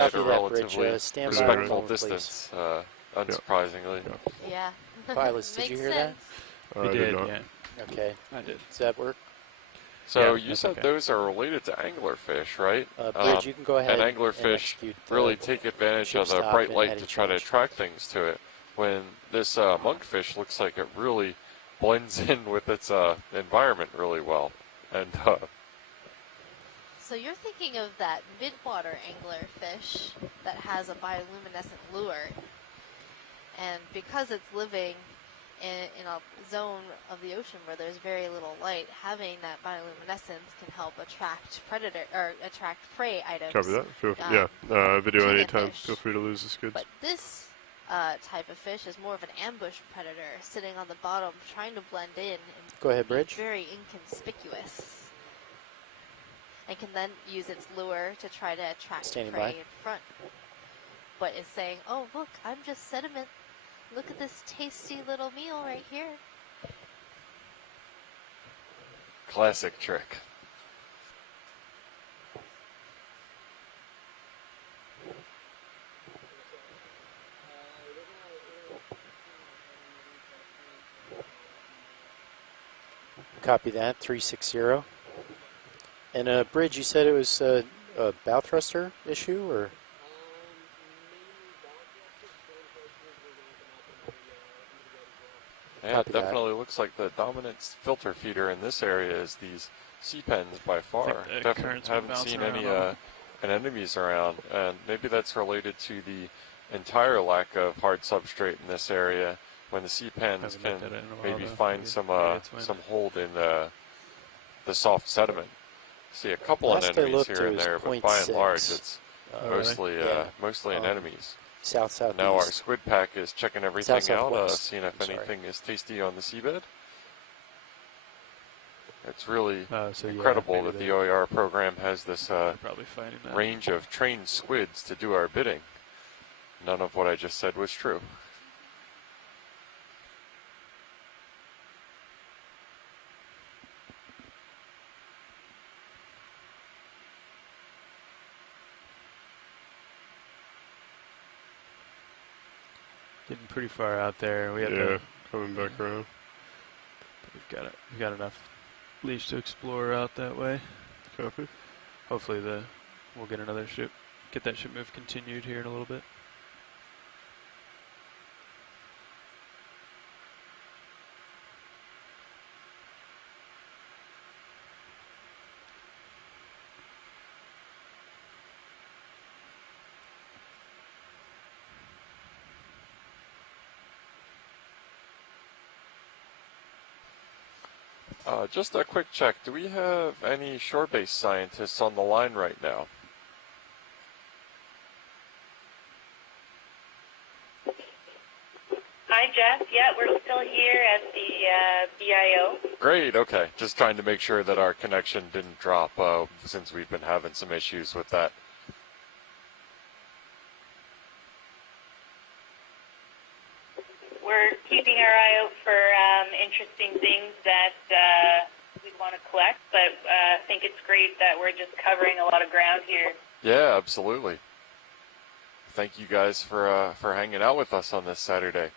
at Copy a that, Bridge. relatively Stand by respectful moment, distance, unsurprisingly. Yeah. Pilots, did you Makes hear sense. that? We did, not. yeah. Okay. I did. Does that work? So Yeah, you that's said okay. those are related to anglerfish, right? Bridge, you can go ahead and anglerfish execute the really take advantage ship of the stop bright and light heading to try to change. attract things to it. When this monkfish looks like it really blends in with its environment really well. And So you're thinking of that midwater anglerfish that has a bioluminescent lure, and because it's living in a zone of the ocean where there's very little light, having that bioluminescence can help attract predator or attract prey items. Copy that. Video to the anytime. fish. Feel free to lose the skids. But this type of fish is more of an ambush predator, sitting on the bottom, trying to blend in. And Go ahead, be Bridge. very inconspicuous, and can then use its lure to try to attract Standing prey by. in front. But it's saying, "Oh, look, I'm just sediment. Look at this tasty little meal right here." classic trick. Copy that, 360. And Bridge, you said it was a bow thruster issue, or? Yeah, it definitely looks like the dominant filter feeder in this area is these sea pens by far. Definitely haven't seen any anemones around, and maybe that's related to the entire lack of hard substrate in this area. When the sea pens can maybe find some hold in the soft sediment. See a couple anemones here and there, but by and large it's mostly anemones. South-southeast. Now our squid pack is checking everything out, South-southwest. seeing if anything is tasty on the seabed. It's really incredible that the OER program has this range of trained squids to do our bidding. None of what I just said was true. Getting pretty far out there. We have coming back around. We've got enough leash to explore out that way. Copy. Hopefully we'll get another ship. Get that ship move continued here in a little bit. Just a quick check. Do we have any shore-based scientists on the line right now? Hi, Jeff. Yeah, we're still here at the BIO. Great, okay. Just trying to make sure that our connection didn't drop since we've been having some issues with that. We're keeping our eye out for interesting things that we want to collect, but I think it's great that we're just covering a lot of ground here. Yeah, absolutely. Thank you guys for hanging out with us on this Saturday.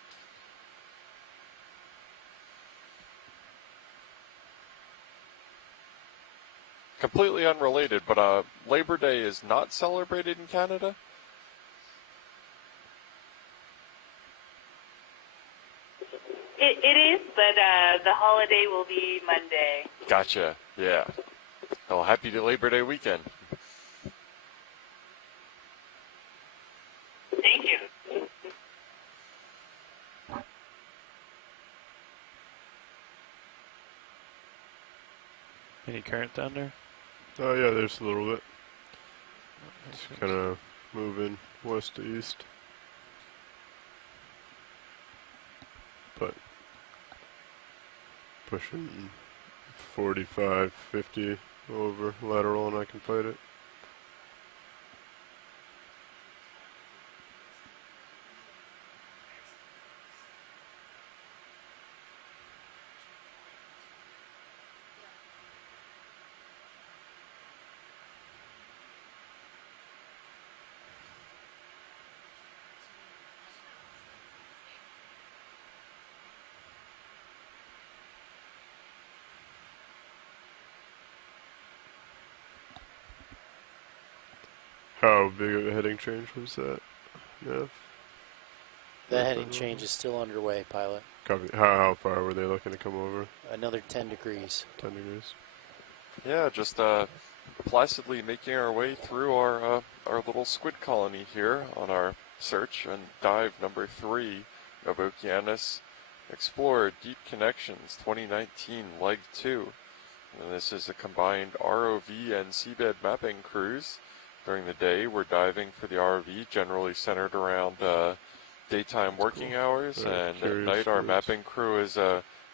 Completely unrelated, but Labor Day is not celebrated in Canada? It is, but the holiday will be Monday. Gotcha, yeah. Well, happy Labor Day weekend. Thank you. Any current down there? Oh yeah, there's a little bit. It's kind of moving west to east. But pushing 45, 50 over lateral, and I can fight it. How big of a heading change was that? Yeah. The heading change is still underway, pilot. Copy. How far were they looking to come over? Another 10 degrees. 10 degrees. Yeah, just placidly making our way through our little squid colony here on our search and dive number 3 of Okeanos Explorer Deep Connections 2019 Leg 2. And this is a combined ROV and seabed mapping cruise. During the day, we're diving for the ROV, generally centered around daytime working hours, and at night our mapping crew is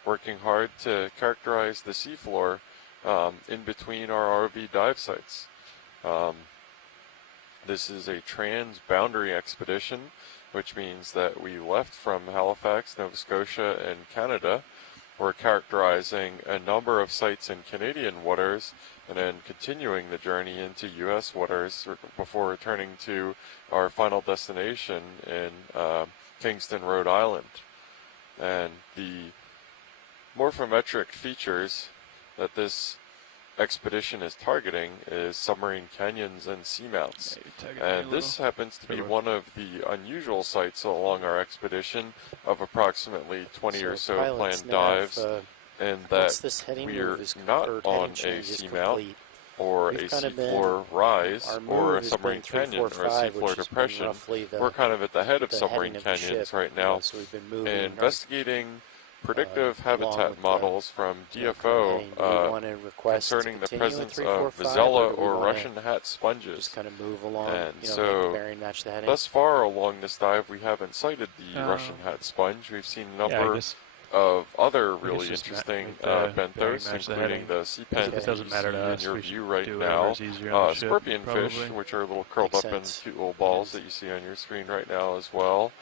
working hard to characterize the seafloor in between our ROV dive sites. This is a trans-boundary expedition, which means that we left from Halifax, Nova Scotia, and Canada. We're characterizing a number of sites in Canadian waters and then continuing the journey into U.S. waters before returning to our final destination in Kingston, Rhode Island. And the morphometric features that this expedition is targeting is submarine canyons and seamounts. And this happens to be one of the unusual sites along our expedition of approximately 20 or so planned dives, and that we're not on a seamount or a seafloor rise or a submarine canyon or a seafloor depression. We're kind of at the head of submarine canyons right now, investigating predictive habitat models from DFO concerning the presence of Vazella or Russian hat sponges. And so, thus far along this dive, we haven't sighted the Russian hat sponge. We've seen a number of other really interesting benthos, including the sea pens that you see in your view right now, scorpion fish, which are little curled up in cute little balls that you see on your screen right now as well.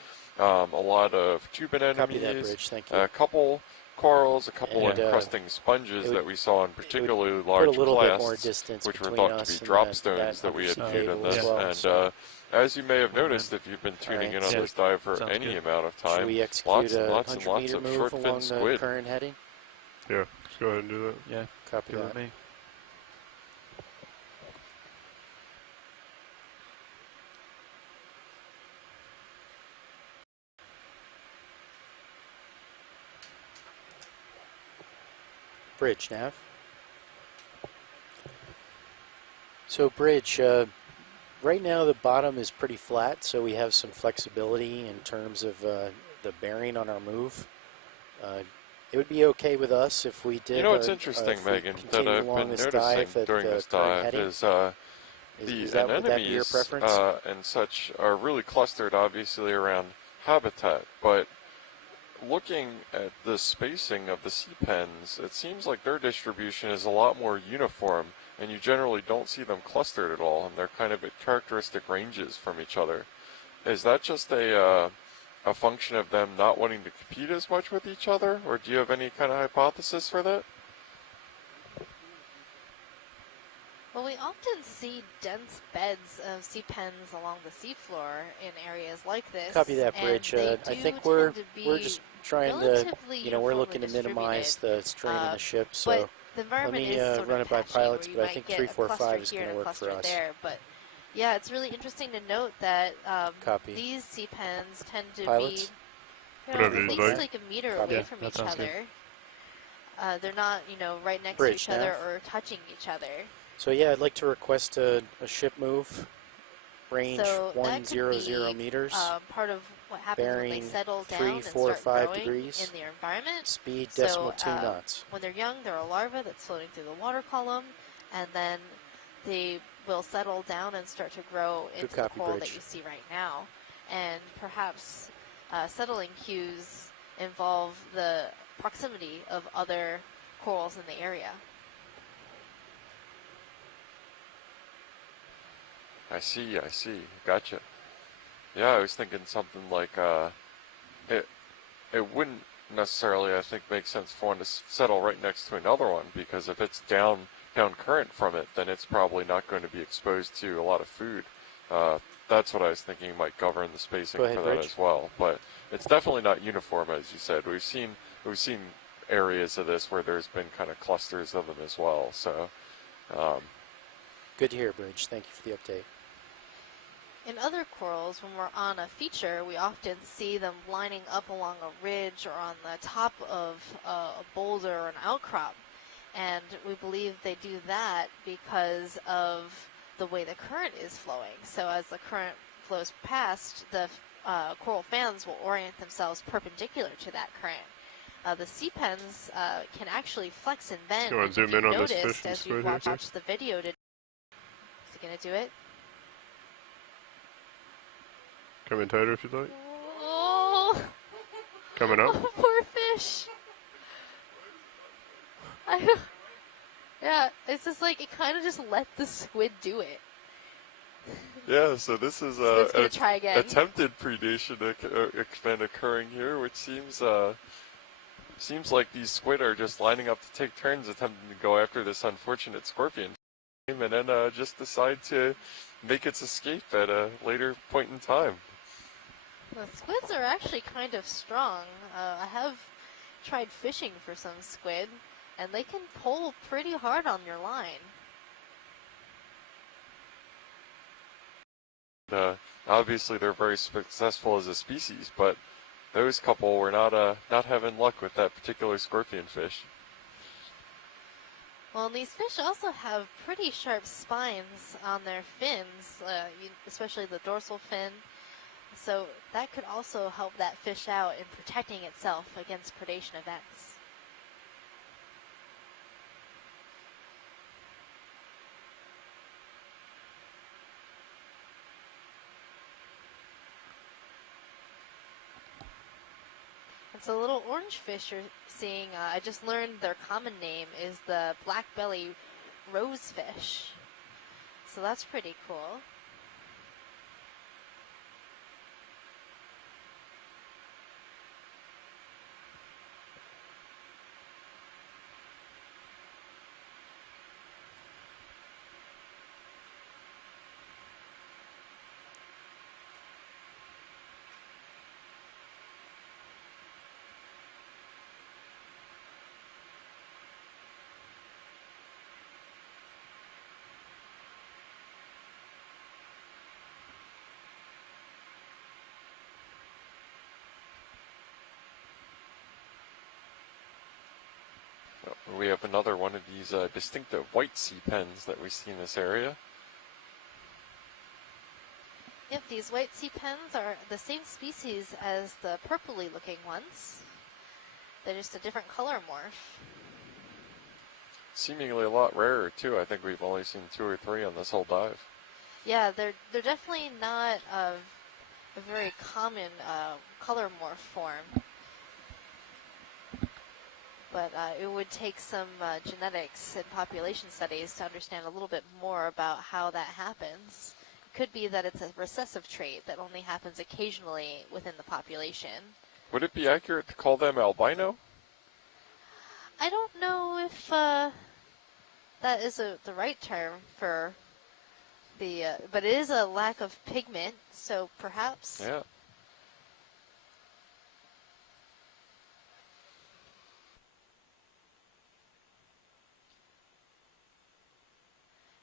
A lot of tube anemones, a couple corals, a couple encrusting sponges that we saw in particularly large clasts, which were thought to be drop stones that we had viewed in this. And as you may have noticed, if you've been tuning in on this dive for any amount of time, lots and lots and lots of short-fin squid. Yeah, let's go ahead and do that. Yeah, copy that. With me. Bridge, nav. So bridge, right now the bottom is pretty flat, so we have some flexibility in terms of the bearing on our move. It would be okay with us if we did. You know what's interesting, Megan, that I've been noticing during this dive is the anemones and such are really clustered, obviously, around habitat, but looking at the spacing of the sea pens, it seems like their distribution is a lot more uniform, and you generally don't see them clustered at all, and they're kind of at characteristic ranges from each other. Is that just a function of them not wanting to compete as much with each other, or do you have any kind of hypothesis for that? Well, we often see dense beds of sea pens along the seafloor in areas like this. Copy that, Bridge. I think we're just trying to, we're looking to minimize the strain on the ship. So let me run it by pilots, but I think 345 is going to work for us. There, but yeah, it's really interesting to note that these sea pens tend to be at least like a meter away from each other. They're not, right next to each other or touching each other. So yeah, I'd like to request a ship move, range 100 meters, part of what happens bearing when they settle down 3, and 4, start 5 growing degrees, in their environment. speed decimal 2 knots. When they're young, they're a larva that's floating through the water column, and then they will settle down and start to grow into the coral that you see right now. And perhaps settling cues involve the proximity of other corals in the area. I see. Gotcha. Yeah, I was thinking something like it wouldn't necessarily, I think, make sense for one to settle right next to another one, because if it's down current from it, then it's probably not going to be exposed to a lot of food. That's what I was thinking might govern the spacing for that as well. But it's definitely not uniform, as you said. We've seen areas of this where there's been kind of clusters of them as well. So good to hear, Bridge. Thank you for the update. In other corals, when we're on a feature, we often see them lining up along a ridge or on the top of a boulder or an outcrop. And we believe they do that because of the way the current is flowing. So as the current flows past, the coral fans will orient themselves perpendicular to that current. The sea pens can actually flex and bend. Do you want to zoom in on this fish and as you squid here, watch the video. Is he going to do it? Come in tighter if you'd like. Oh, Coming up. oh poor fish. Yeah, it's just like it kind of just let the squid do it. Yeah, so this is try again. attempted predation been occurring here, which seems like these squid are just lining up to take turns attempting to go after this unfortunate scorpion, and then just decide to make its escape at a later point in time. The squids are actually kind of strong. I have tried fishing for some squid, and they can pull pretty hard on your line. Obviously, they're very successful as a species, but those couple were not having luck with that particular scorpion fish. Well, and these fish also have pretty sharp spines on their fins, especially the dorsal fin. So that could also help that fish out in protecting itself against predation events. And so the little orange fish you're seeing, I just learned their common name is the black belly rosefish. So that's pretty cool. We have another one of these distinctive white sea pens that we see in this area. Yep, these white sea pens are the same species as the purpley looking ones. They're just a different color morph. Seemingly a lot rarer too. I think we've only seen 2 or 3 on this whole dive. Yeah, they're definitely not a very common color morph form. But it would take some genetics and population studies to understand a little bit more about how that happens. It could be that it's a recessive trait that only happens occasionally within the population. Would it be accurate to call them albino? I don't know if that is the right term for the, but it is a lack of pigment, so perhaps. Yeah.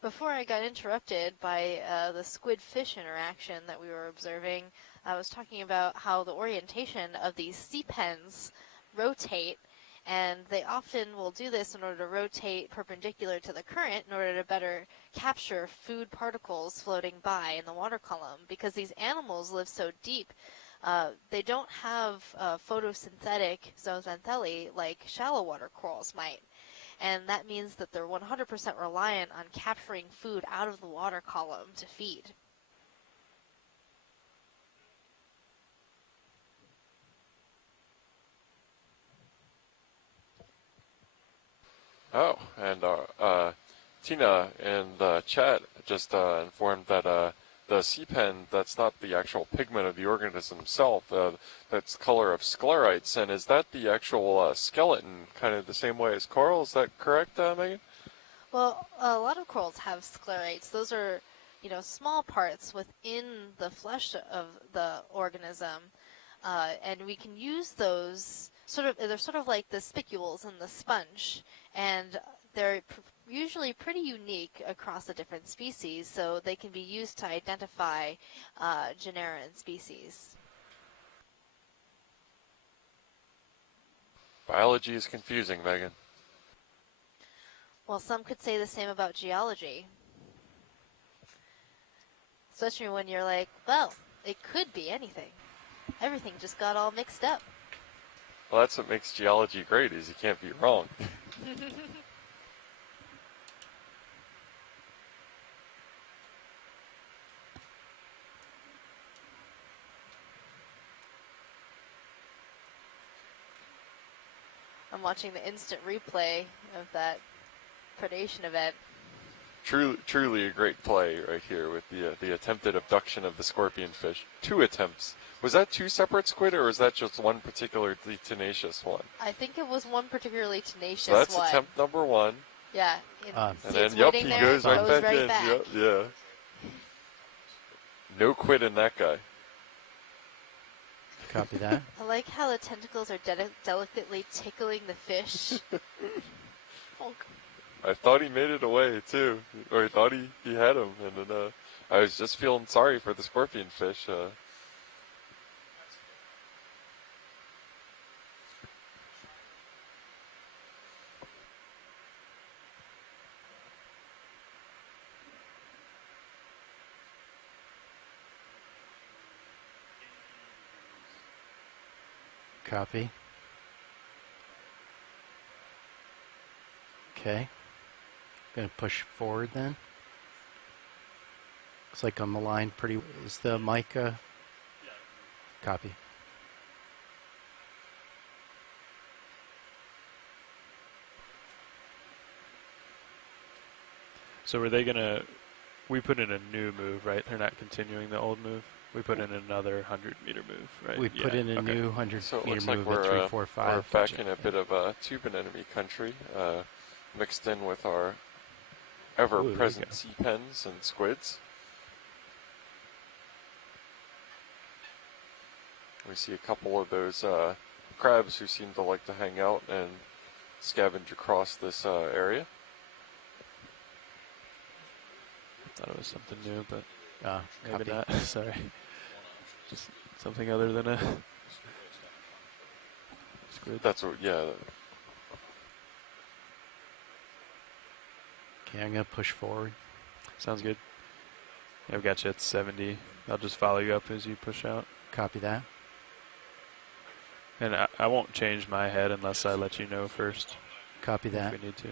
Before I got interrupted by the squid-fish interaction that we were observing, I was talking about how the orientation of these sea pens rotate, and they often will do this in order to rotate perpendicular to the current in order to better capture food particles floating by in the water column. Because these animals live so deep, they don't have photosynthetic zooxanthellae like shallow water corals might. And that means that they're 100% reliant on capturing food out of the water column to feed. Oh, and Tina in the chat just informed that the sea pen, that's not the actual pigment of the organism itself, that's color of sclerites, and is that the actual skeleton, kind of the same way as coral? Is that correct, Megan? Well, a lot of corals have sclerites. Those are, small parts within the flesh of the organism, and we can use those they're sort of like the spicules in the sponge, and they're usually pretty unique across the different species, so they can be used to identify genera and species. Biology is confusing, Megan. Well, some could say the same about geology. Especially when you're like, well, it could be anything. Everything just got all mixed up. Well, that's what makes geology great, is you can't be wrong. I'm watching the instant replay of that predation event. Truly a great play right here with the attempted abduction of the scorpionfish. 2 attempts. Was that 2 separate squid, or was that just one particularly tenacious one? I think it was one particularly tenacious so that's one. attempt number 1. Yeah. And then, he goes right back in. Back. Yep, yeah. No quit in that guy. Copy that. I like how the tentacles are delicately tickling the fish. I thought he made it away, too. Or I thought he had him. And then I was just feeling sorry for the scorpionfish. Copy. Okay. Gonna push forward then. Looks like I'm aligned pretty. Is the mic? Copy. So are they gonna? We put in a new move, right? They're not continuing the old move. We put in another 100-meter move, right? We put in a new 100-meter move like at 345. We're back in a bit of tube anemone country, mixed in with our ever-present sea pens and squids. We see a couple of those crabs who seem to like to hang out and scavenge across this area. Thought it was something new, but maybe copy. not. Sorry. Just something other than a squid. That's what, yeah. Okay, I'm gonna push forward. Sounds good. Yeah, I've got you at 70. I'll just follow you up as you push out. Copy that. And I won't change my head unless I let you know first. Copy that. If we need to.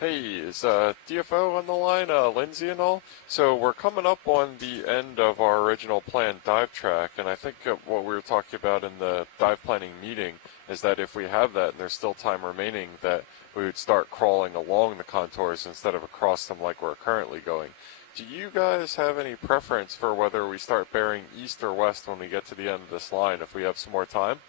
Hey, is DFO on the line, Lindsay and all? So we're coming up on the end of our original planned dive track, and I think what we were talking about in the dive planning meeting is that if we have that and there's still time remaining, that we would start crawling along the contours instead of across them like we're currently going. Do you guys have any preference for whether we start bearing east or west when we get to the end of this line, if we have some more time?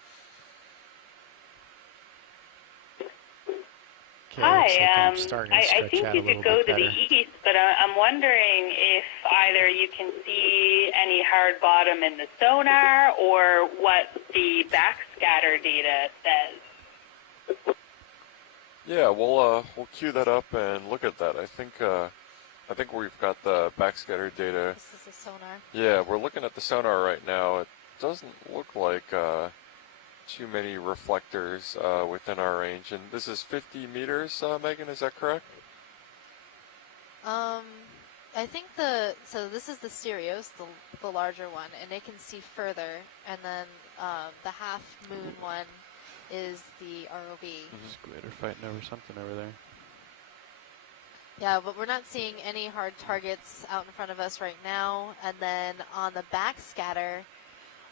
Okay, Hi, like I think you could go to the east, but I'm wondering if either you can see any hard bottom in the sonar or what the backscatter data says. Yeah, we'll queue that up and look at that. I think we've got the backscatter data. This is the sonar. Yeah, we're looking at the sonar right now. It doesn't look like too many reflectors within our range. And this is 50 meters, Megan, is that correct? I think so this is the Sirius, the larger one, and it can see further. And then the half moon one is the ROV. Squid are fighting over something over there. Yeah, but we're not seeing any hard targets out in front of us right now. And then on the backscatter,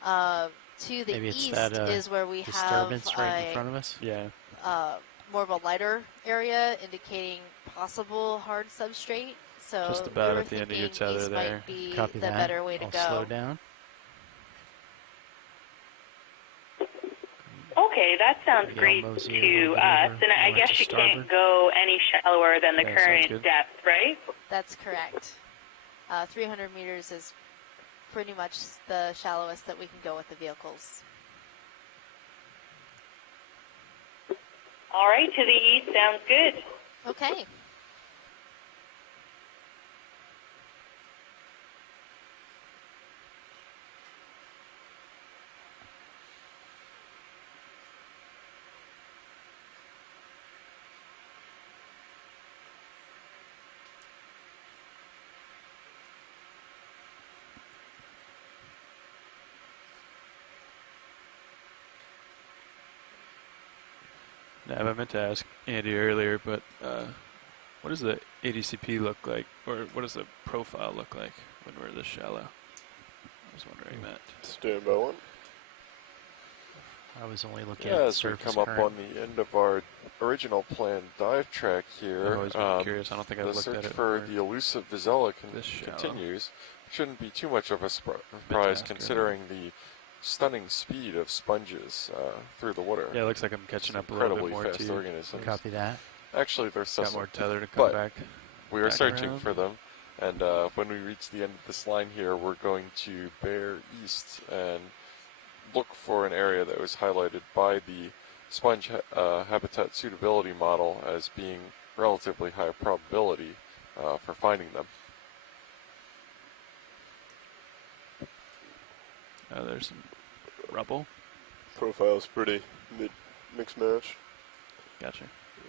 to the east is where we have disturbance right in front of us. Yeah. More of a lighter area indicating possible hard substrate. So just about at the end of your tether there. Might be Copy the that. better way to I'll go. slow down. Okay, that sounds great to us. And I guess you can't go any shallower than the current depth, right? That's correct. 300 meters is pretty much the shallowest that we can go with the vehicles. All right, to the east sounds good. Okay. Now, I meant to ask Andy earlier, but what does the ADCP look like, or what does the profile look like when we're this shallow? I was wondering that. Stand by one. I was only looking Yeah, at the as we surface come up current. on the end of our original planned dive track here, I've always been curious. I don't think I've the looked search at it for more the elusive Vazella this shallow. continues. Shouldn't be too much of a surprise faster. considering the stunning speed of sponges through the water. Yeah, it looks like I'm catching It's up a little bit incredibly more fast to you. organisms. Copy that. Actually, there's Got some, more tether to come but back. we are back searching around. for them, and when we reach the end of this line here, we're going to bear east and look for an area that was highlighted by the sponge habitat suitability model as being relatively high probability for finding them. There's some rubble. Profile's pretty mixed match. Gotcha.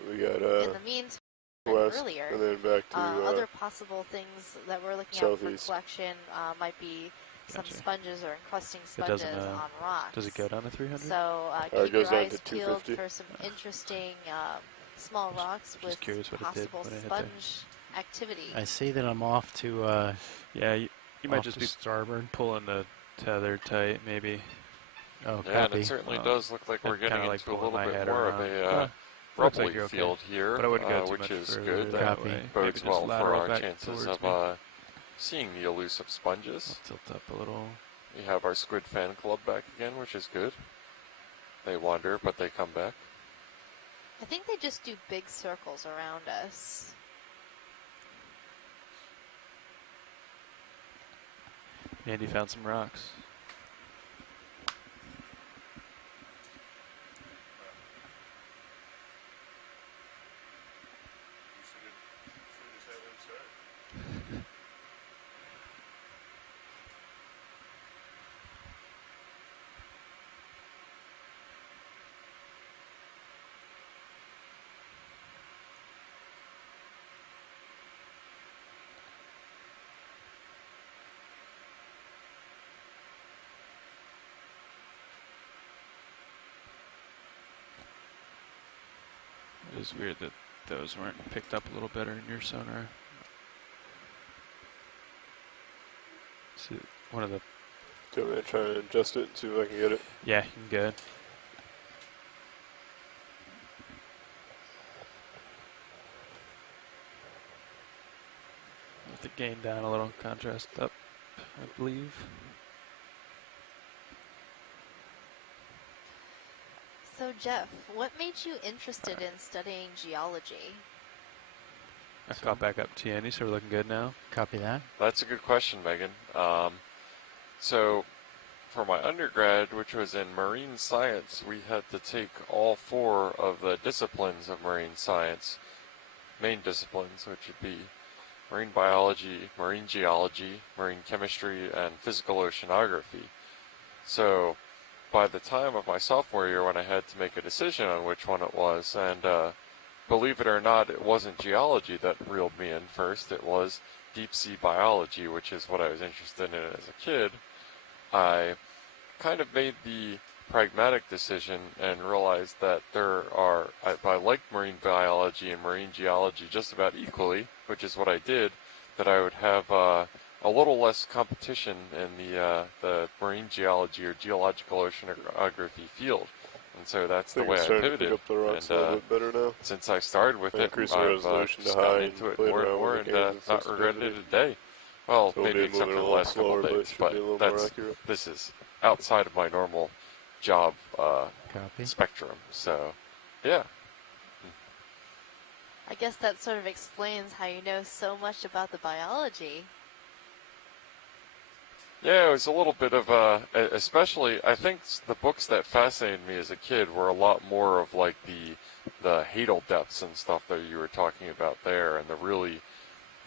We got In the meantime, west, earlier, and then back to other possible things that we're looking at for southeast. collection might be some Gotcha. sponges or encrusting It doesn't, sponges on rocks. Does it go down to 300? So it keep goes your down eyes to peeled 250. for some interesting small rocks Just with curious what it did possible when it hit there. sponge activity. I see that I'm off to Yeah, you might off just to be starboard. pulling the tether tight, maybe. Oh, Yeah, and copy. it certainly does look like we're I'd kinda getting like into a pulling little my bit head more around. of a Looks rubbly like you're okay. field here, But I wouldn't go too which much is further good. that Copy. way. Maybe Bodes just well for lateral our back chances towards of me. seeing the elusive I'll sponges. tilt up a little. We have our squid fan club back again, which is good. They wander, but they come back. I think they just do big circles around us. Andy found some rocks. It is weird that those weren't picked up a little better in your sonar. See, one of the... Do you want me to try and adjust it and see if I can get it? Yeah, you can go ahead. Let the gain down a little, contrast up, I believe. So Jeff, what made you interested in studying geology? I caught back up to Andy, so we're looking good now. Copy that. That's a good question, Megan. So, for my undergrad, which was in marine science, we had to take all 4 of the disciplines of marine science, main disciplines, which would be marine biology, marine geology, marine chemistry, and physical oceanography. So, by the time of my sophomore year, when I had to make a decision on which one it was, and believe it or not, it wasn't geology that reeled me in first, it was deep sea biology, which is what I was interested in as a kid. I kind of made the pragmatic decision and realized that I liked marine biology and marine geology just about equally, which is what I did, that I would have a little less competition in the marine geology or geological oceanography field. And so that's the way I starting to pivoted. pick up the rocks a little bit better now. Since I started with it, increase the I've resolution to just high gotten and into it played more and around more with and the gains and not regretted it sensitivity. a day. Well, So we'll maybe be except moving for a the little last couple slower, of but days, should be a little more accurate. this is outside of my normal job Copy. spectrum. So, yeah. I guess that sort of explains how you know so much about the biology. Yeah, it was a little bit of especially I think the books that fascinated me as a kid were a lot more of like the hadal depths and stuff that you were talking about there, and the really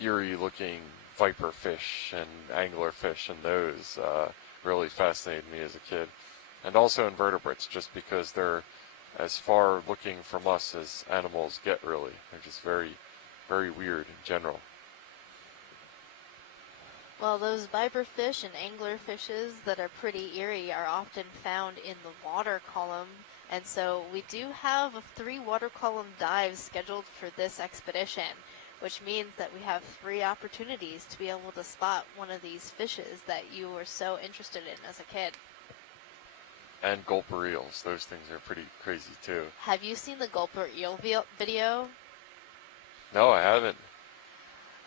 eerie looking viper fish and anglerfish, and those really fascinated me as a kid. And also invertebrates, just because they're as far looking from us as animals get, really. They're just very, very weird in general. Well, those viper fish and angler fishes that are pretty eerie are often found in the water column, and so we do have 3 water column dives scheduled for this expedition, which means that we have 3 opportunities to be able to spot one of these fishes that you were so interested in as a kid. And gulper eels, those things are pretty crazy too. Have you seen the gulper eel video? No, I haven't.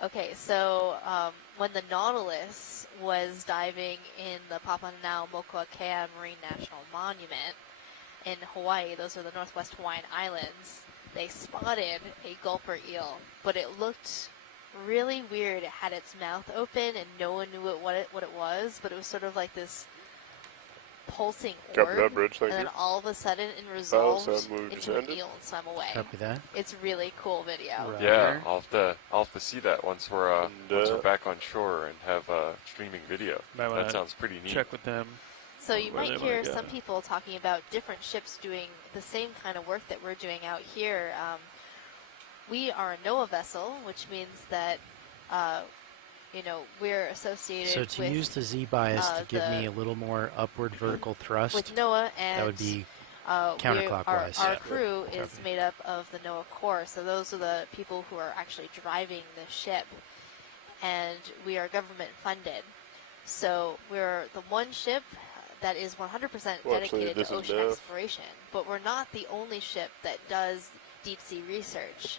Okay, so when the Nautilus was diving in the Papahanaumokuakea Marine National Monument in Hawaii, those are the Northwest Hawaiian Islands, they spotted a gulper eel, but it looked really weird. It had its mouth open and no one knew what it was, but it was sort of like this pulsing orb, That bridge, and then all of a sudden it resolved into an eel and swam away. Copy that. It's a really cool video. Right. Yeah, I'll have to see that once we're back on shore and have a streaming video. That sounds pretty neat. Check with them. So you might hear some people talking about different ships doing the same kind of work that we're doing out here. We are a NOAA vessel, which means that we're associated with... So to use the Z-bias to give me a little more upward vertical thrust, with NOAA, and that would be counterclockwise. Our crew is made up of the NOAA Corps, so those are the people who are actually driving the ship, and we are government funded. So we're the one ship that is 100% dedicated to ocean exploration, but we're not the only ship that does deep sea research.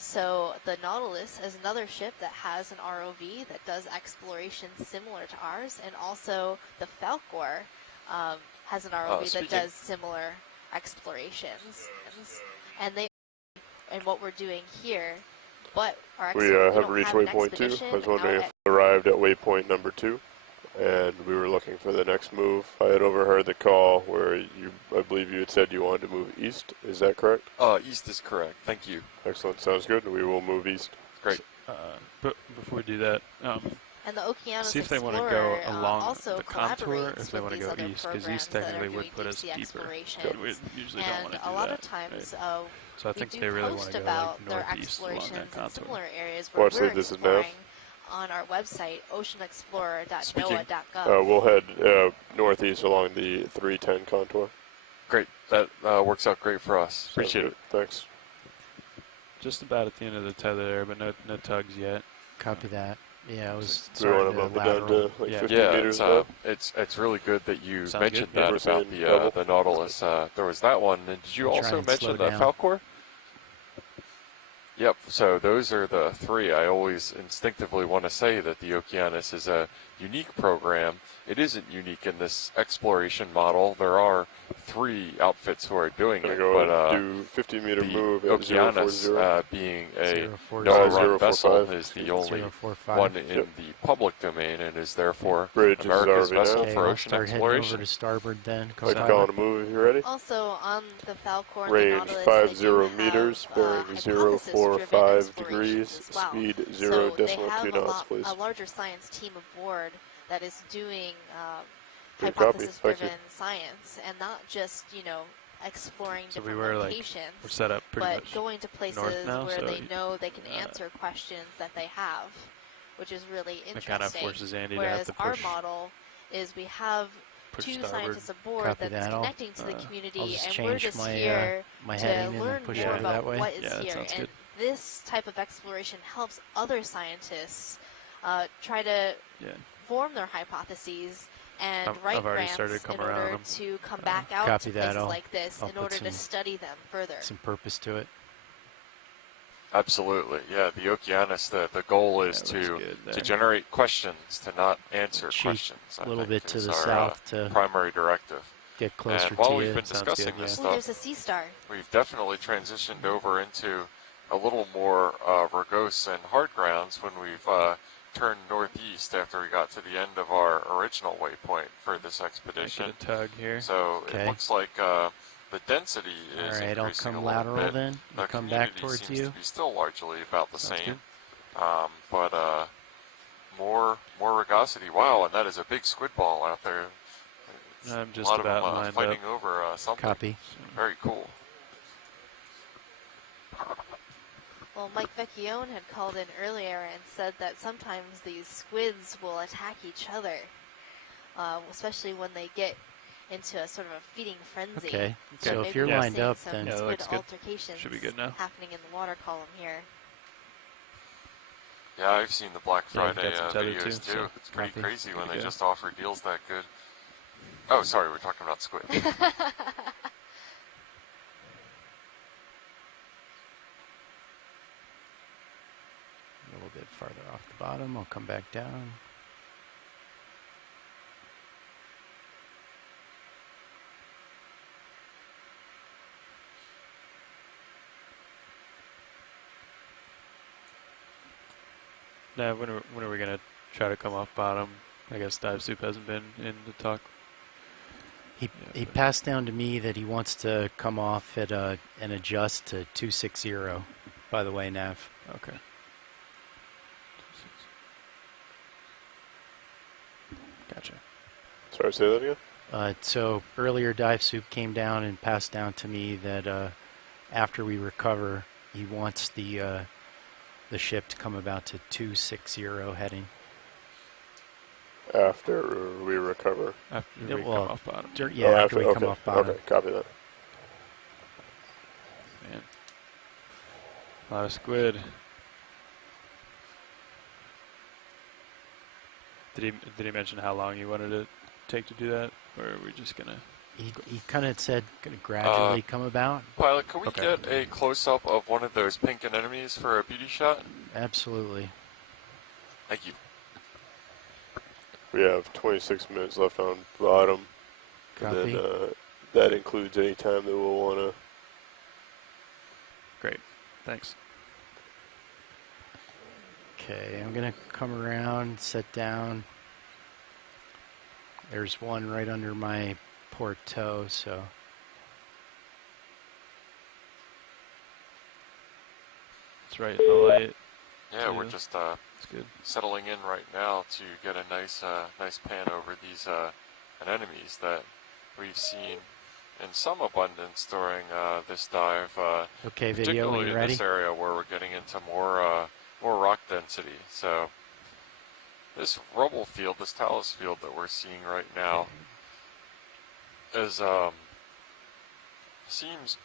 So the Nautilus is another ship that has an ROV that does exploration similar to ours, and also the Falcor has an ROV that does similar explorations. And what we're doing here, but we have reached waypoint 2. I was wondering if we arrived at waypoint number 2, and we were looking for the next move. I had overheard the call where I believe you had said you wanted to move east. Is that correct? East is correct. Thank you. Excellent. Sounds good. We will move east. Great. But before we do that, and the Okeanos see if they want to go along the contour, if they want to go east, because east technically would put us deeper. We usually don't want to do that. And a lot of times, so I think they really want to go like northeast along that contour. Similar areas where we're this is exploring on our website, oceanexplorer.noaa.gov. We'll head northeast along the 310 contour. Great. That works out great for us. Appreciate it. Thanks. Just about at the end of the tether there, but no tugs yet. Copy that. Yeah, I was we want to bump it down to like 50 meters. It's really good that you mentioned that about the Nautilus. There was that one. And did you also mention the Falcor? Yep, so those are the 3. I always instinctively want to say that the Okeanos is a unique program. It isn't unique in this exploration model. There are 3 outfits who are doing it, but do 50-meter move at Okeanos being a NOAA-run vessel is the only one in the public domain, and is therefore America's vessel for ocean exploration. Over to starboard then. Like calling a move if you're ready. Also on the Falcor and range the Nautilus, 50 meters, bearing 045 degrees, speed 0.2 knots, please. A larger science team aboard that is doing hypothesis-driven science, and not just, exploring different locations, we're set up pretty but much going to places where they know they can answer questions that they have, which is really interesting. It kind of forces Andy Whereas to have to push. Our model is we have 2 scientists aboard that's connecting to the community, and we're just here to learn more about what is here. And good. This type of exploration helps other scientists try to form their hypotheses and write grants in order to come back out to places like this in order to study them further. Some purpose to it. Absolutely, yeah. The Okeanos, the goal is to generate questions, to not answer questions. A little bit to the south to primary directive. Get closer and while to we've been discussing this stuff, there's a sea star. We've definitely transitioned over into a little more verbose and hard grounds when we've turned northeast after we got to the end of our original waypoint for this expedition. Get a tug here. So it looks like the density is increasing I'll come a lateral little bit. then. The come back towards seems you. to be still largely about the Sounds same, but more rugosity. Wow, and that is a big squid ball out there. I'm just a lot about of them lined fighting up. over something. Copy. Very cool. Well, Mike Vecchione had called in earlier and said that sometimes these squids will attack each other, especially when they get into a sort of a feeding frenzy. Okay, so if you're lined up, some then squid good. altercations Should be good now. happening in the water column here. Yeah, I've seen the Black Yeah, Friday videos too, too. so It's pretty copy. crazy when they Good. just offer deals that good. Oh, sorry, we're talking about squid. A little bit farther off the bottom. I'll come back down. Now, when are we going to try to come off bottom? I guess Dive Soup hasn't been in to talk. He passed down to me that he wants to come off at and adjust to 260. By the way, Nav. Okay. Gotcha. Sorry, say that again? So earlier, Dive Soup came down and passed down to me that after we recover, he wants the ship to come about to 260 heading. After we recover. After we come off bottom. After we come off bottom. Okay, copy that. Man. A lot of squid. Did he mention how long you wanted it to take to do that? Or are we just going to... He kind of said gonna gradually come about. Pilot, can we get a close-up of one of those pink anemones for a beauty shot? Absolutely. Thank you. We have 26 minutes left on bottom. Copy. And then that includes any time that we'll want to... Great. Thanks. Okay, I'm going to come around, sit down. There's one right under my port toe, so... It's right in the light. Yeah, we're just good. settling in right now to get a nice pan over these anemones that we've seen in some abundance during this dive. Okay, video, particularly when you're in ready. this area where we're getting into more rock density. So this rubble field, this talus field that we're seeing right now, is seems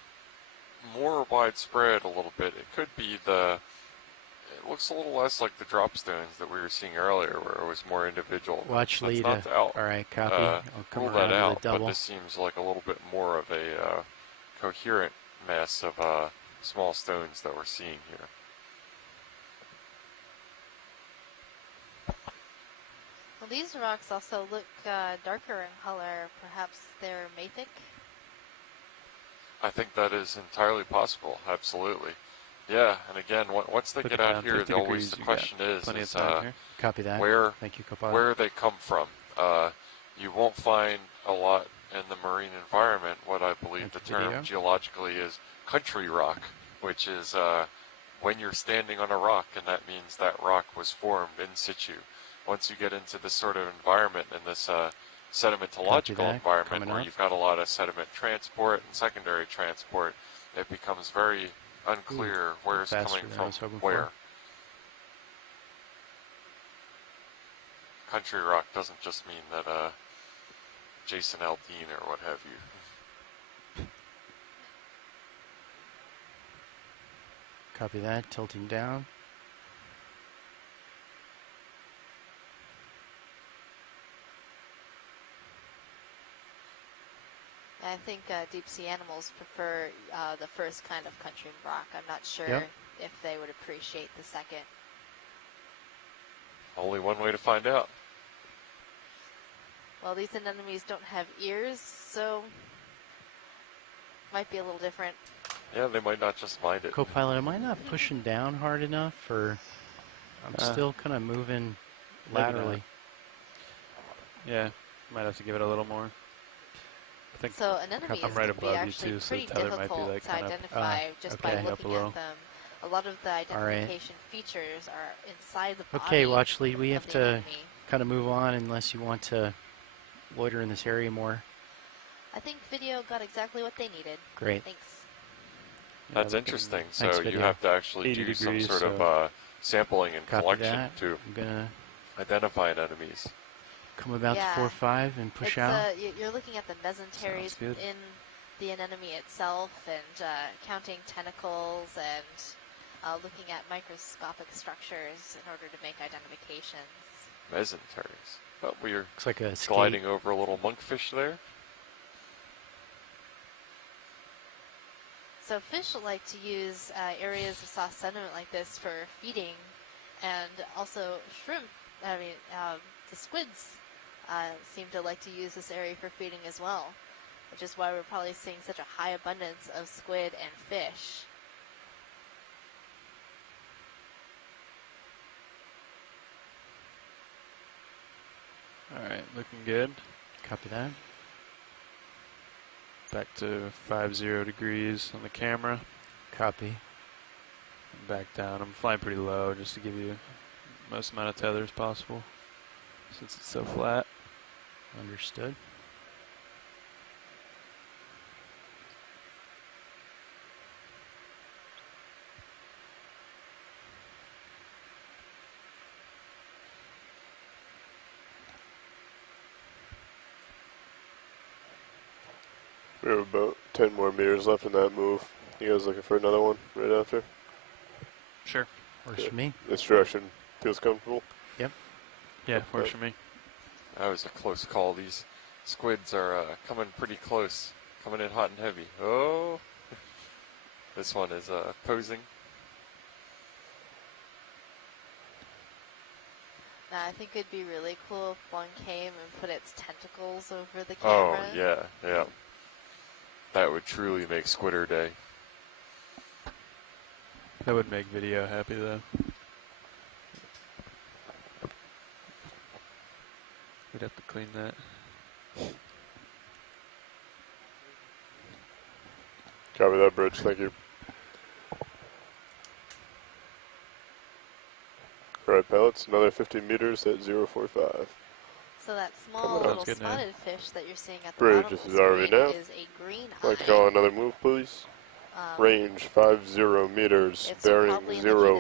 more widespread a little bit. It could be it looks a little less like the drop stones that we were seeing earlier, where it was more individual. Watch lead. All right, copy. I'll come rule around that to out, the double. but this seems like a little bit more of a coherent mass of small stones that we're seeing here. Well, these rocks also look darker in color. Perhaps they're mafic? I think that is entirely possible. Absolutely. Yeah, and again, once they get out here, the question is copy that. Thank you, where they come from. You won't find a lot in the marine environment what I believe the term geologically is country rock, which is when you're standing on a rock, and that means that rock was formed in situ. Once you get into this sort of environment and this sedimentological environment where you've got a lot of sediment transport and secondary transport, it becomes very unclear where it's coming from where. Country rock doesn't just mean that Jason Aldean or what have you. Copy that, tilting down. I think deep sea animals prefer the first kind of country rock. I'm not sure if they would appreciate the second. Only one way to find out. Well, these anemones don't have ears, so might be a little different. Yeah, they might not just mind it. Co-pilot, am I not pushing down hard enough, or I'm still kind of moving laterally. Yeah, might have to give it a little more. I think so anemones I'm right can be above you actually too, so pretty the tether might be difficult like to kind of identify just by okay. looking at them. A lot of the identification features are inside the body. Okay, watch lead. We have to enemy. kind of move on unless you want to loiter in this area more. I think video got exactly what they needed. Great. Thanks. That's interesting. So Thanks, you video. have to actually do some sort of sampling and collection to identify enemies. Come about to 4-5 and push out. You're looking at the mesenteries in the anemone itself and counting tentacles and looking at microscopic structures in order to make identifications. Mesenteries. Oh, we're like a gliding over a little monkfish there. So fish like to use areas of soft sediment like this for feeding, and also shrimp, the squids seem to like to use this area for feeding as well, which is why we're probably seeing such a high abundance of squid and fish. All right, looking good. Copy that. Back to 50 degrees on the camera. Copy. And back down. I'm flying pretty low just to give you the most amount of tether as possible since it's so flat. Understood. We have about 10 more meters left in that move. You guys looking for another one right after? Sure. Works for me. This direction feels comfortable? Yep. Yeah, works for me. That was a close call. These squids are coming pretty close. Coming in hot and heavy. Oh! This one is posing. Now, I think it'd be really cool if one came and put its tentacles over the camera. Oh, yeah, yeah. That would truly make Squidder Day. That would make video happy, though. We'd have to clean that. Copy that, Bridge. Thank you. All right, pilots. Another 50 meters at 045. So that small little spotted fish that you're seeing at the Bridge, bottom this of is the ROV screen now. is a green eye. I'd like to call another move, please. Range 50 meters, bearing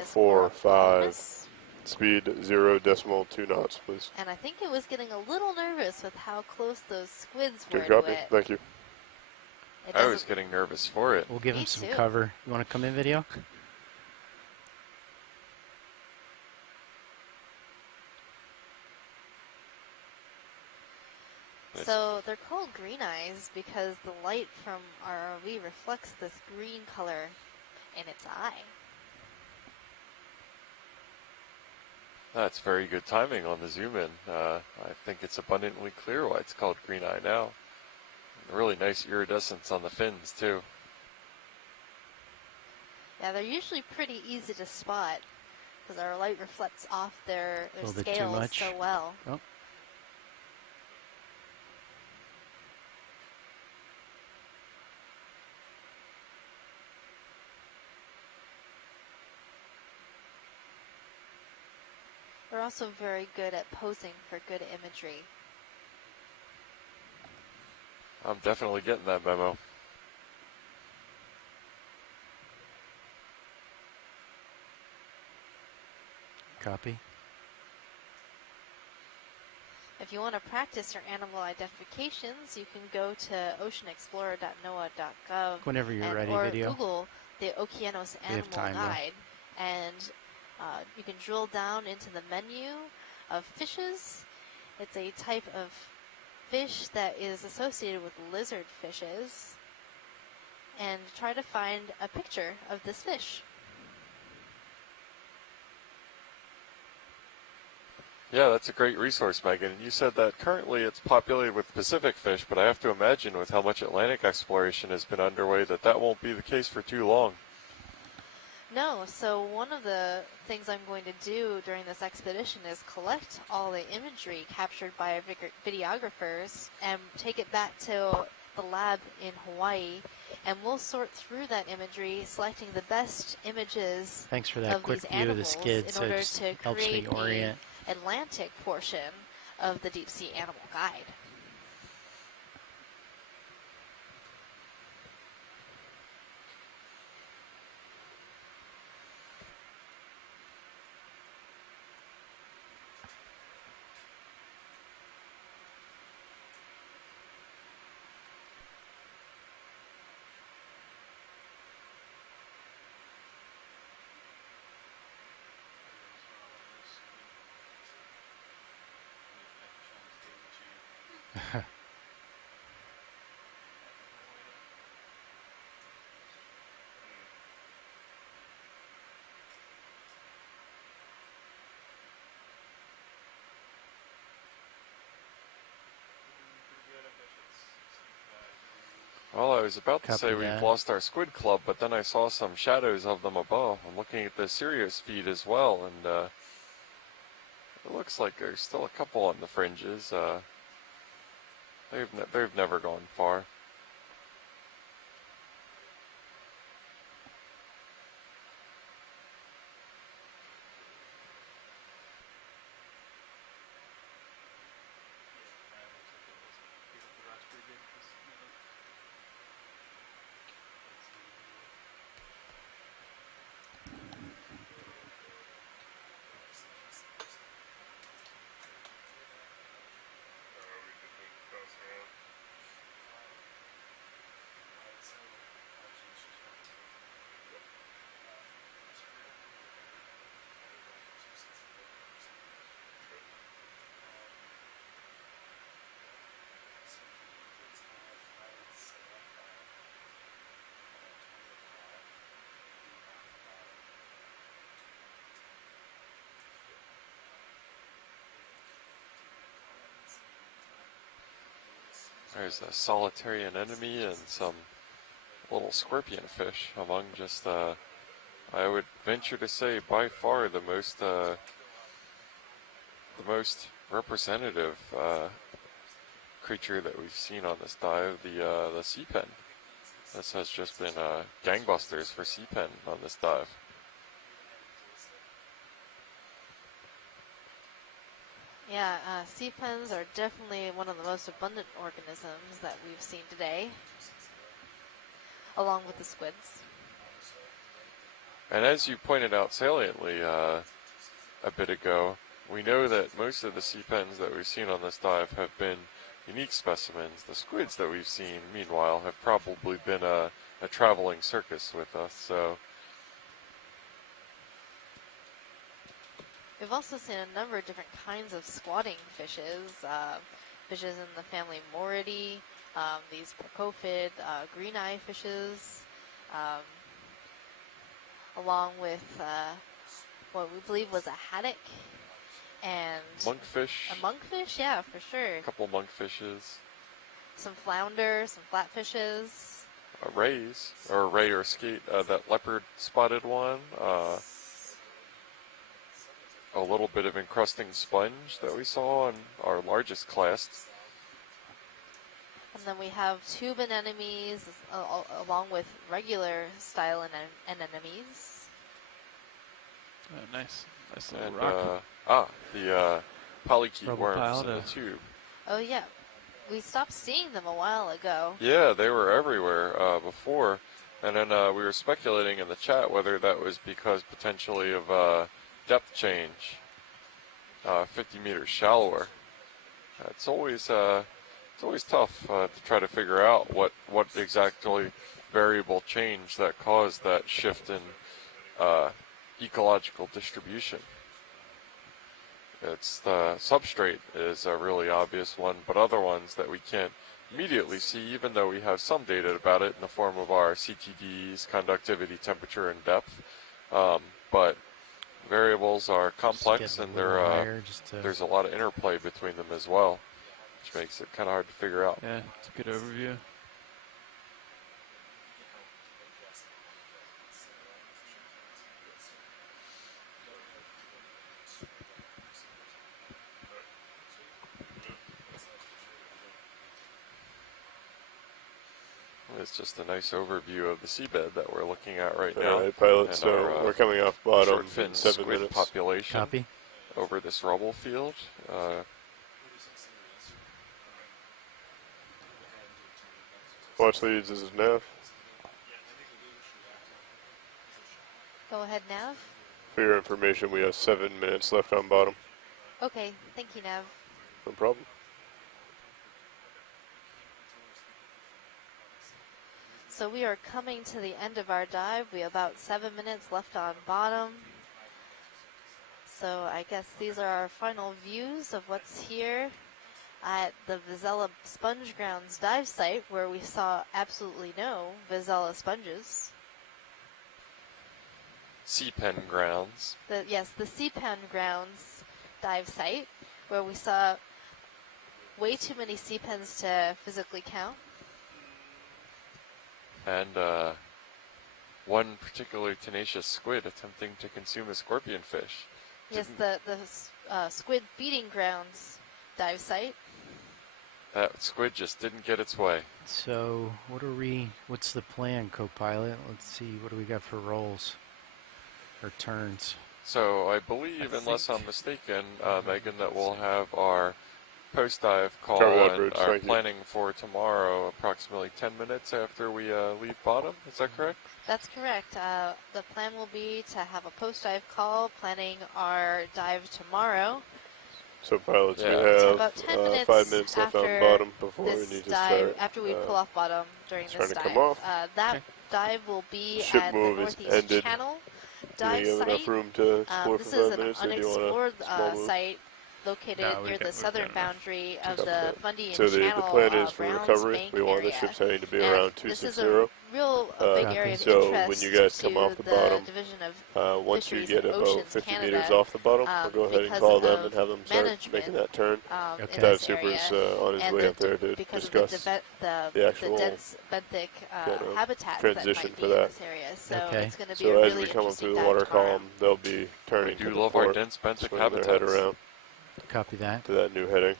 045. Speed 0.2 knots, please. And I think it was getting a little nervous with how close those squids were Good copy. to it. Thank you. I was getting nervous for it. We'll give him some cover. You want to come in, video? So they're called green eyes because the light from our ROV reflects this green color in its eye. That's very good timing on the zoom in. I think it's abundantly clear why it's called green eye now. Really nice iridescence on the fins too. Yeah, they're usually pretty easy to spot because our light reflects off their scales so well. Oh. They're also very good at posing for good imagery. I'm definitely getting that memo. Copy. If you want to practice your animal identifications, you can go to oceanexplorer.noaa.gov whenever you're ready, or video. Google the Okeanos Animal Guide, and you can drill down into the menu of fishes. It's a type of fish that is associated with lizard fishes, and try to find a picture of this fish. Yeah, that's a great resource, Megan. You said that currently it's populated with Pacific fish, but I have to imagine with how much Atlantic exploration has been underway that won't be the case for too long. No, so one of the things I'm going to do during this expedition is collect all the imagery captured by our videographers and take it back to the lab in Hawaii, and we'll sort through that imagery, selecting the best images. Thanks for that of quick these view of the skid, in so order it just to helps me create orient. the Atlantic portion of the Deep Sea Animal Guide. Well, I was about to Copy say that. we've lost our squid club, but then I saw some shadows of them above. I'm looking at the Sirius feed as well, and it looks like there's still a couple on the fringes. They've never gone far. There's a solitary anemone and some little scorpion fish among just, I would venture to say, by far the most representative creature that we've seen on this dive, the sea pen. This has just been gangbusters for sea pen on this dive. Yeah, sea pens are definitely one of the most abundant organisms that we've seen today, along with the squids. And as you pointed out saliently a bit ago, we know that most of the sea pens that we've seen on this dive have been unique specimens. The squids that we've seen, meanwhile, have probably been a traveling circus with us. So we've also seen a number of different kinds of squatting fishes, fishes in the family Moridae, these Procophid, green eye fishes, along with what we believe was a haddock and monkfish. A monkfish, yeah, for sure. A couple monkfishes. Some flounder, some flatfishes. Rays, or ray or skate, that leopard spotted one. A little bit of encrusting sponge that we saw in our largest class. And then we have tube anemones along with regular style anemones. Oh, nice. Nice little And, rock. the polychaete Rubble worms pile in the tube. Oh, yeah. We stopped seeing them a while ago. Yeah, they were everywhere before. And then we were speculating in the chat whether that was because potentially of depth change, 50 meters shallower. It's always tough to try to figure out what exactly variable change that caused that shift in ecological distribution. It's the substrate is a really obvious one, but other ones that we can't immediately see, even though we have some data about it in the form of our CTDs, conductivity, temperature, and depth. But variables are complex, and there's a lot of interplay between them as well, which makes it kind of hard to figure out. Yeah, it's a good overview. is just a nice overview of the seabed that we're looking at right now. All right, pilot, so we're coming off bottom in 7 squid minutes. Population Copy. Over this rubble field. Watch leads, this is Nav. Go ahead, Nav. For your information, we have 7 minutes left on bottom. Okay, thank you, Nav. No problem. So we are coming to the end of our dive. We have about 7 minutes left on bottom. So I guess these are our final views of what's here at the Vazella Sponge Grounds dive site, where we saw absolutely no Vazella sponges. Sea pen grounds. Yes, the Sea Pen Grounds dive site, where we saw way too many sea pens to physically count. And one particularly tenacious squid attempting to consume a scorpion fish. Yes, the Squid Feeding Grounds dive site. That squid just didn't get its way. So what's the plan, co-pilot? Let's see, what do we got for rolls or turns? So I believe, unless I'm mistaken, Megan, that we'll have our post-dive call and are planning for tomorrow approximately 10 minutes after we leave bottom. Is that correct? That's correct. The plan will be to have a post-dive call planning our dive tomorrow. So pilots, we So have about 10 minutes 5 minutes left on bottom before we need to start. After we pull off bottom during this dive. Come off. That dive will be Ship at the move is Northeast ended. Channel Do dive we have site. enough room to explore This for 5 is an minutes, or do you want unexplored a small move? site located near the southern boundary of the Fundy and So the Channel plan is for Browns recovery. Bank We want area. the ships heading to be And around this is 260. a big area of so interest when you guys come to off the bottom, Division of once you Fisheries get and about Oceans 50 Canada, meters off the bottom, we'll go ahead and because call them of and have them start making that turn. in Dive this Super's area. on his And way up there to because discuss of the actual dense benthic habitats transition that might for be that. in this area. So it's going to be So a as really we come up interesting through the dive water tomorrow. column, they'll be turning We to do the love port, our dense benthic swinging their head habitats. around Copy that. to that new heading.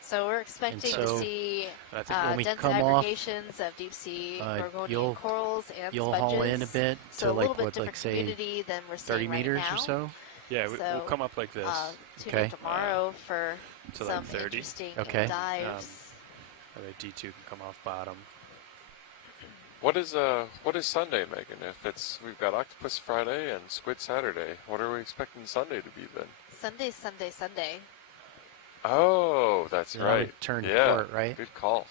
So we're expecting to see when we dense come aggregations of deep sea gorgonian corals and you'll sponges. haul in a bit so to a little like bit what, different like say community than we're 30 seeing meters right now. or so? Yeah, we'll come up like this. Tune in tomorrow for to some like 30. interesting dives. D2 can come off bottom. What is Sunday, Megan? If we've got Octopus Friday and Squid Saturday, what are we expecting Sunday to be then? Sunday. Oh, that's right. Turn yeah, port, right? Good call.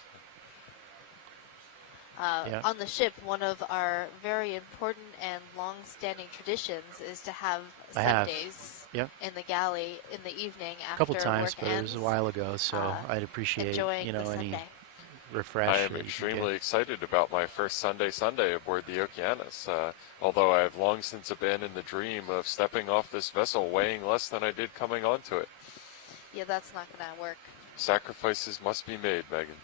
On the ship, one of our very important and long-standing traditions is to have Sundays in the galley in the evening after a couple times, work but ends. it was a while ago, so I'd appreciate any refresh. I am extremely excited about my first Sunday aboard the Okeanos, although I have long since abandoned the dream of stepping off this vessel weighing less than I did coming onto it. Yeah, that's not going to work. Sacrifices must be made, Megan.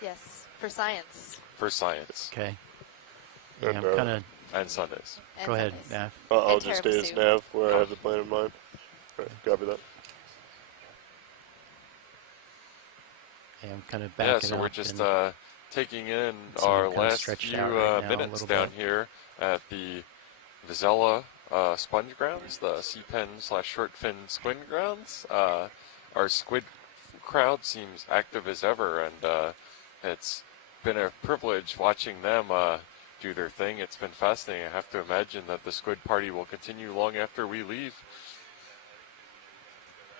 Yes, for science. For science. Okay. Yeah, I'm kind of... And Sundays. Go ahead, Nav. I'll just stay as Nav where I have the plan in mind. Right, copy that. Yeah, I'm kind of backing up. Yeah, so we're just taking in our last few minutes down here at the Vazella Sponge Grounds, the sea pen / short fin squid grounds. Our squid crowd seems active as ever, and it's been a privilege watching them do their thing. It's been fascinating. I have to imagine that the squid party will continue long after we leave.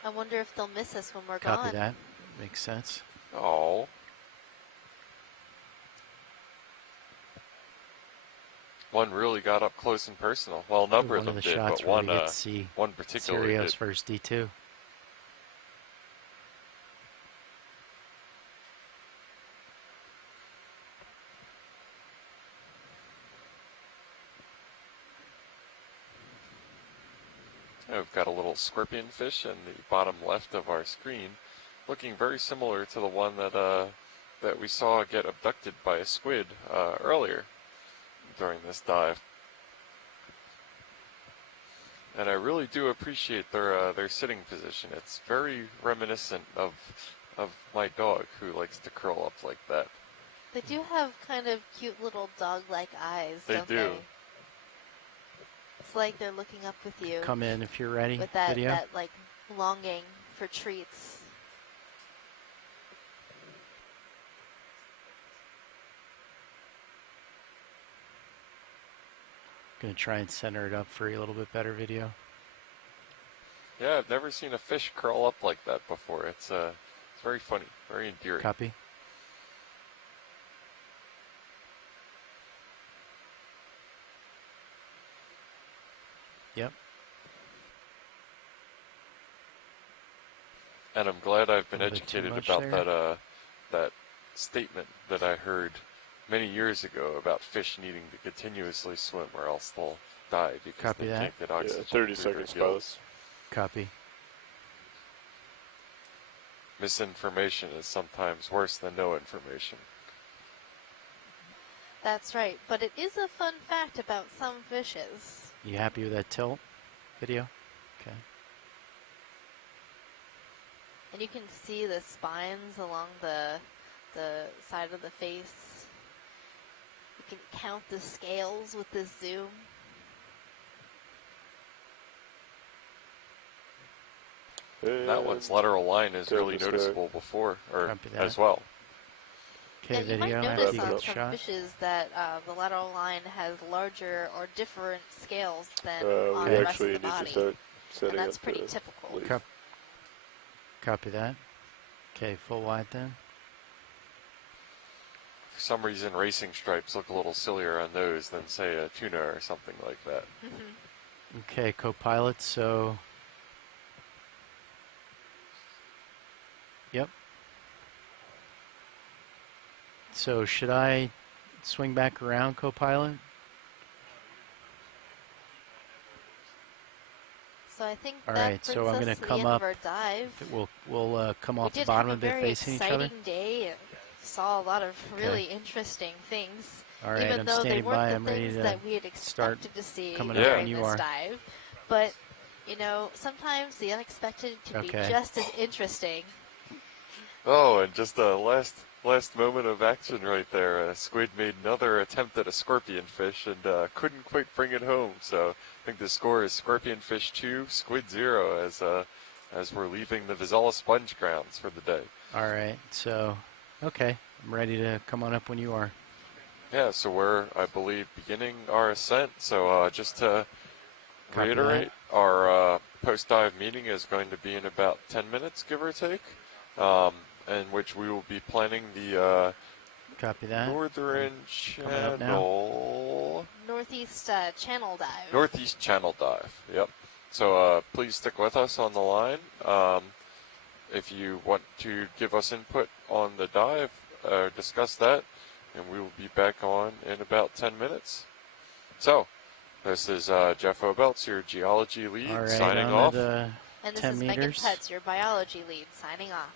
I wonder if they'll miss us when we're gone. Copy that. Makes sense. Oh. One really got up close and personal. Well, a number of them did, but one particularly did. First D2. We've got a little scorpion fish in the bottom left of our screen, looking very similar to the one that we saw get abducted by a squid earlier during this dive. And I really do appreciate their sitting position. It's very reminiscent of my dog, who likes to curl up like that. They do have kind of cute little dog-like eyes, don't they? They do. It's like they're looking up with you. Come in if you're ready. With that, video. that like longing for treats. Gonna try and center it up for you a little bit better video. Yeah, I've never seen a fish curl up like that before. It's very funny, very endearing. Copy. Yep. And I'm glad I've been educated about that statement that I heard many years ago about fish needing to continuously swim or else they'll die because Copy they that. can't get oxygen. Yeah, 30 through their seconds, gills. fellas. Copy. Misinformation is sometimes worse than no information. That's right, but it is a fun fact about some fishes. You happy with that tilt video? Okay. And you can see the spines along the side of the face. You can count the scales with this zoom. That one's lateral line is really noticeable before, or as well. Okay, and video. you might notice on some shot. fishes that the lateral line has larger or different scales than on we the rest actually of the need body. to start setting And that's up pretty the typical. leaf. Copy that. Okay, full wide then. For some reason, racing stripes look a little sillier on those than, say, a tuna or something like that. Okay, co-pilot, so... Yep. So should I swing back around, co-pilot? So I think All that right, brings so I'm us going to to the come end up. of our dive. We'll come off We the did bottom have of a it very facing each other. exciting day and saw a lot of really interesting things. All right, even I'm though they standing by. weren't I'm the ready things to that we had start expected to see coming up during when you this are. dive. But, you know, sometimes the unexpected can be just as interesting. Oh, and just a last moment of action right there. Squid made another attempt at a scorpion fish and couldn't quite bring it home. So I think the score is scorpion fish 2, squid 0 as we're leaving the Vazella sponge grounds for the day. All right, so, okay. I'm ready to come on up when you are. Yeah, so we're, I believe, beginning our ascent. So just to reiterate, our post-dive meeting is going to be in about 10 minutes, give or take, in which we will be planning the Copy that. northern channel. Northeast channel dive. Northeast channel dive, yep. So please stick with us on the line. If you want to give us input on the dive, discuss that, and we will be back on in about 10 minutes. So, this is Jeff Obelts, your geology lead, signing off. And this is Megan Putz, your biology lead, signing off.